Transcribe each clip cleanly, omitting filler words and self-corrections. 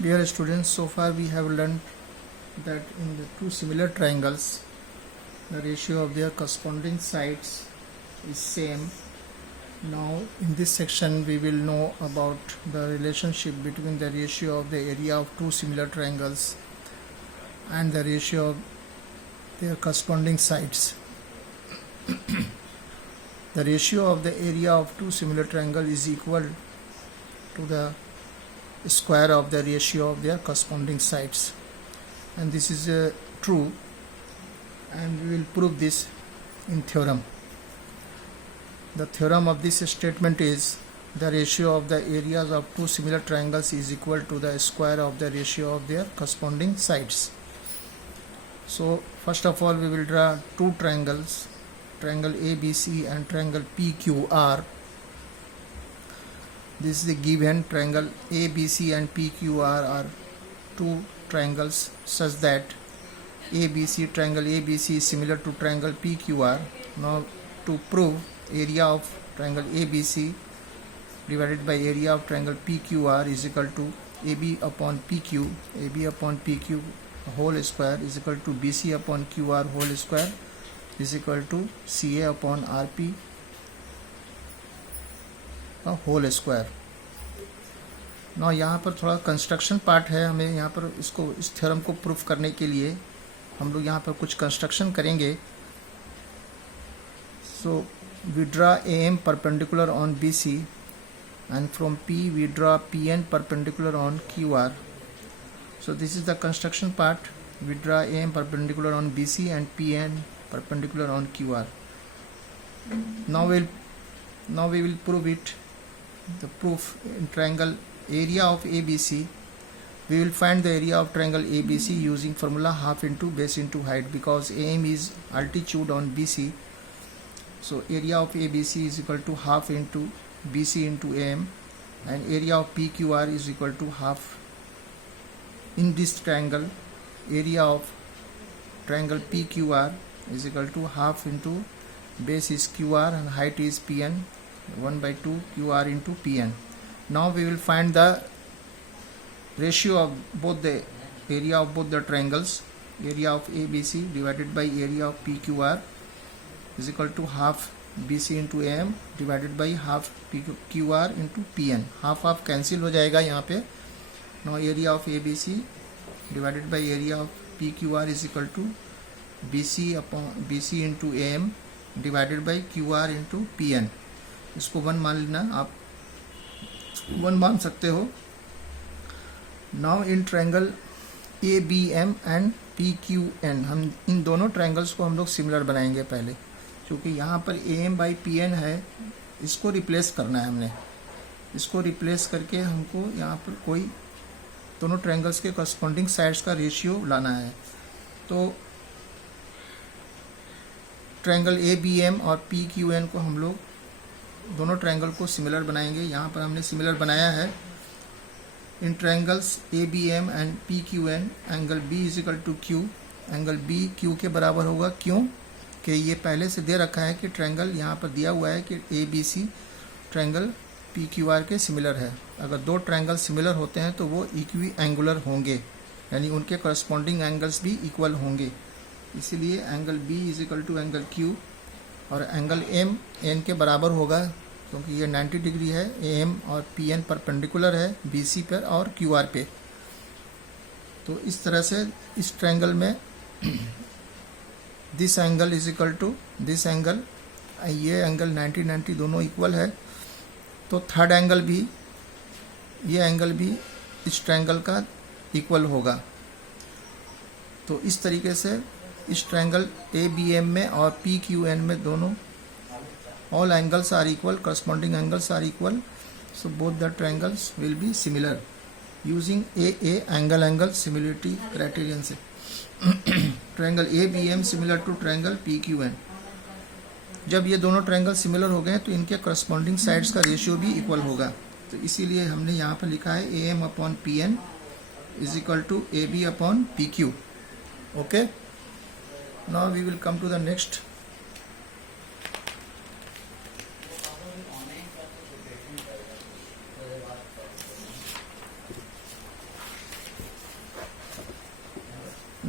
Dear students, so far we have learned that in the two similar triangles, the ratio of their corresponding sides is same. Now in this section we will know about the relationship between the ratio of the area of two similar triangles and the ratio of their corresponding sides. The ratio of the area of two similar triangles is equal to the square of the ratio of their corresponding sides, and this is true, and we will prove this in theorem. The theorem of this statement is the ratio of the areas of two similar triangles is equal to the square of the ratio of their corresponding sides. So first of all we will draw two triangles, triangle ABC and triangle PQR. This is the given triangle ABC and PQR are two triangles such that triangle ABC is similar to triangle PQR. Now to prove area of triangle ABC divided by area of triangle PQR is equal to AB upon PQ whole square is equal to BC upon QR whole square is equal to CA upon RP whole square. ना यहाँ पर थोड़ा construction part है, हमें यहाँ पर इसको इस थ्योरम को प्रूफ करने के लिए हम लोग यहाँ पर कुछ कंस्ट्रक्शन करेंगे. So we draw AM perpendicular on BC and from P we draw PN perpendicular on QR. So this is the construction part. We draw AM perpendicular on BC and PN perpendicular on QR. Now we will prove it. The proof in triangle area of ABC, we will find the area of triangle ABC using formula half into base into height, because AM is altitude on BC. So area of ABC is equal to half into BC into AM, and area of PQR is equal to half. In this triangle, area of triangle PQR is equal to half into base is QR and height is PN, 1 by 2 QR into PN. Now we will find the ratio of both the area of both the triangles. Area of ABC divided by area of PQR is equal to half BC into AM divided by half PQR into PN. half cancel हो जाएगा यहाँ पे. Now area of ABC divided by area of PQR is equal to BC upon BC into AM divided by QR into PN. इसको 1 मान लेना, आप 1 मान सकते हो. Now in triangle ABM and PQN, हम इन दोनों ट्रायंगल्स को हम लोग सिमिलर बनाएंगे पहले, क्योंकि यहाँ पर AM बाई PN है, इसको रिप्लेस करना है. हमने इसको रिप्लेस करके हमको यहाँ पर कोई दोनों ट्रायंगल्स के करस्पॉन्डिंग साइड्स का रेशियो लाना है. तो ट्रायंगल ABM और PQN को हम लोग दोनों ट्रायंगल को सिमिलर बनाएंगे. यहाँ पर हमने सिमिलर बनाया है. In triangles ABM and PQN angle B is equal to Q, angle B Q के बराबर होगा. क्यों कि ये पहले से दे रखा है कि ट्रायंगल यहाँ पर दिया हुआ है कि ABC ट्रायंगल PQR के सिमिलर है. अगर दो ट्रायंगल सिमिलर होते हैं तो वो इक्वी एंगुलर होंगे, यानी उनके करस्पॉन्डिंग एंगल्स भी इक्वल होंगे. इसीलिए angle B is equal to angle Q और एंगल M N के बराबर होगा, क्योंकि ये 90 डिग्री है. AM और PN परपेंडिकुलर है BC पर और QR पे. तो इस तरह से इस ट्रायंगल में this angle is equal to this angle, ये एंगल 90 दोनों इक्वल है. तो थर्ड एंगल भी, ये एंगल भी इस ट्रायंगल का इक्वल होगा. तो इस तरीके से इस ट्रायंगल ABM में और PQN में दोनों all angles are equal, corresponding angles are equal, so both the triangles will be similar using AA angle similarity criterion से. Triangle ABM similar to triangle PQN. जब ये दोनों ट्रायंगल सिमिलर हो गए तो इनके करस्पॉन्डिंग साइड्स का रेशियो भी इक्वल होगा. तो इसीलिए हमने यहाँ पर लिखा है AM upon PN is equal to AB upon PQ. Okay, now we will come to the next.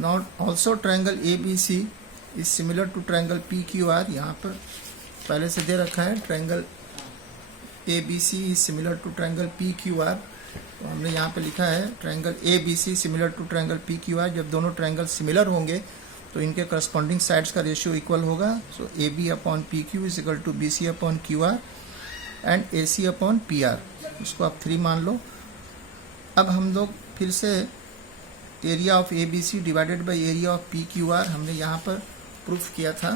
Now also triangle ABC is similar to triangle PQR. यहाँ पर पहले से दे रखा है triangle ABC is similar to triangle PQR. तो हमने यहाँ पे लिखा है triangle ABC similar to triangle PQR. जब दोनों triangle similar होंगे तो इनके corresponding sides का ratio equal होगा. So AB upon PQ is equal to BC upon QR and AC upon PR. इसको आप 3 मान लो. अब हम लोग फिर से area of ABC divided by area of PQR हमने यहाँ पर प्रूफ किया था.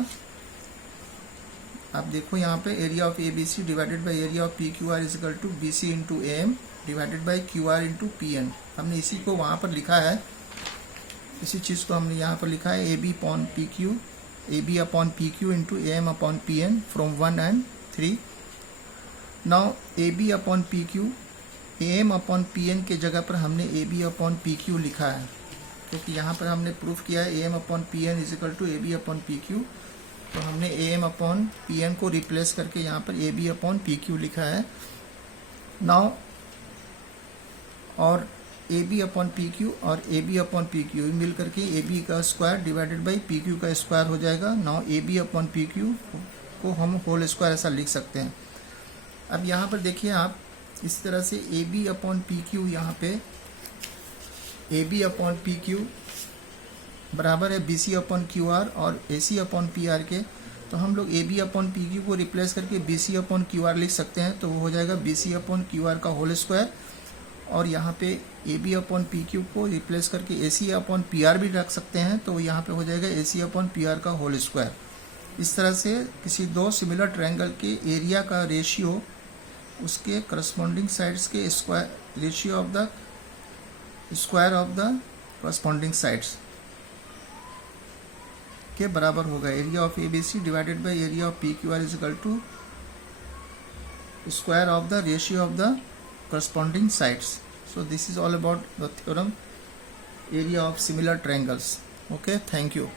आप देखो यहाँ पे area of ABC divided by area of PQR is equal to BC into AM divided by QR into PN. हमने इसी को वहाँ पर लिखा है, इसी चीज़ को हमने यहाँ पर लिखा है AB upon PQ, AB upon PQ into AM upon PN from 1 and 3. Now AB upon PQ AM upon PN के जगह पर हमने AB अपॉन PQ लिखा है, क्योंकि यहाँ पर हमने प्रूफ किया है AM upon PN is equal to AB upon PQ. तो हमने AM अपॉन PN को रिप्लेस करके यहाँ पर AB अपॉन PQ लिखा है. नाउ और AB अपॉन PQ और AB अपॉन PQ मिल करके AB का स्क्वायर डिवाइडेड बाई PQ का स्क्वायर हो जाएगा. नाउ AB अपॉन PQ को हम होल स्क्वायर ऐसा लिख सकते हैं. अब यहाँ पर देखिए आप इस तरह से AB अपॉन PQ यहाँ पे AB अपॉन PQ बराबर है BC अपॉन QR और AC अपॉन PR के. तो हम लोग AB अपॉन PQ को रिप्लेस करके BC अपॉन QR लिख सकते हैं. तो वो हो जाएगा BC अपॉन QR का होल स्क्वायर. और यहाँ पे AB अपॉन PQ को रिप्लेस करके AC अपॉन PR भी रख सकते हैं. तो यहाँ पे हो जाएगा AC अपॉन PR का होल स्क्वायर. इस तरह से किसी दो सिमिलर ट्रायंगल के एरिया का रेशियो उसके करस्पॉन्डिंग साइड्स के square ratio of the square of the corresponding sides के बराबर होगा. Area of ABC divided by area of PQR is equal to square of the ratio of the corresponding sides. So this is all about the theorem area of similar triangles. Okay, thank you.